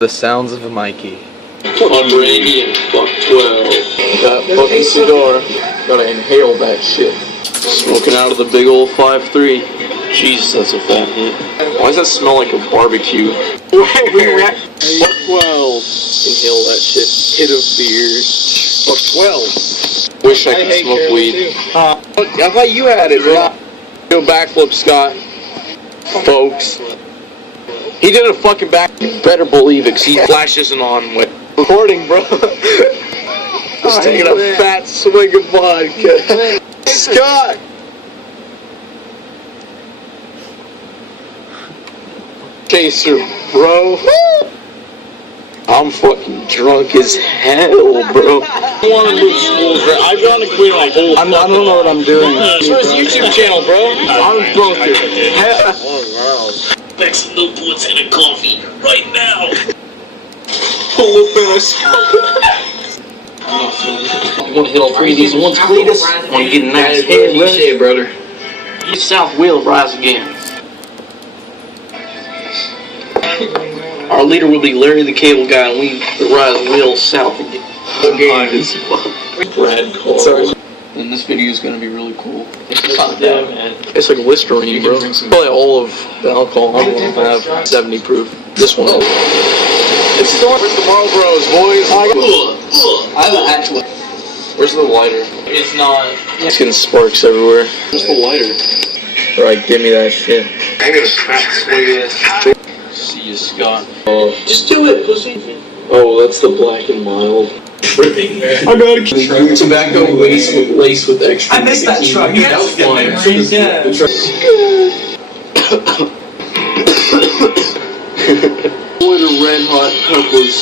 The sounds of a Mikey. On Randy and fuck 12. That fucking cigar. Gotta inhale that shit. Smoking out of the big old 5.3. Jesus, that's a fat hit. Why does that smell like a barbecue? Fuck 12. Inhale that shit. Hit of beer. Fuck 12. Wish I could smoke weed. I thought you had it, bro. Go backflip, Scott. Folks. He did a fucking back. You better believe it, 'cause he flash isn't on with recording, bro. Just taking a fat swig of vodka. Scott! Chaser, bro. I'm fucking drunk as hell, bro. I want to move schools, bro. I've gone to clean my whole. I don't know what I'm doing. It's for his YouTube channel, bro. I'm drunk here. Back some Newports and a coffee right now. Pull up in us. You want to hit all three of these at once, Cletus? Want to get a nice head, right? Brother. Your south will rise again. Our leader will be Larry the Cable Guy, and we, the rise, will south again. Brad Cole. Sorry. And this video is going to be really cool. Yeah, man. It's like Listerine, bro. Probably all of the alcohol I want to have 70 proof. This one. It's storm with the Marlboros, boys. I have an actual. Where's the lighter? It's not. It's getting sparks everywhere. Where's the lighter? Alright, give me that shit. I got a fat swig ass. See you, Scott. Just do it, pussy. Oh, that's the black and mild. I gotta keep tobacco laced with extra. I missed that truck. You got to get memories, yeah. Boy, the red hot peppers.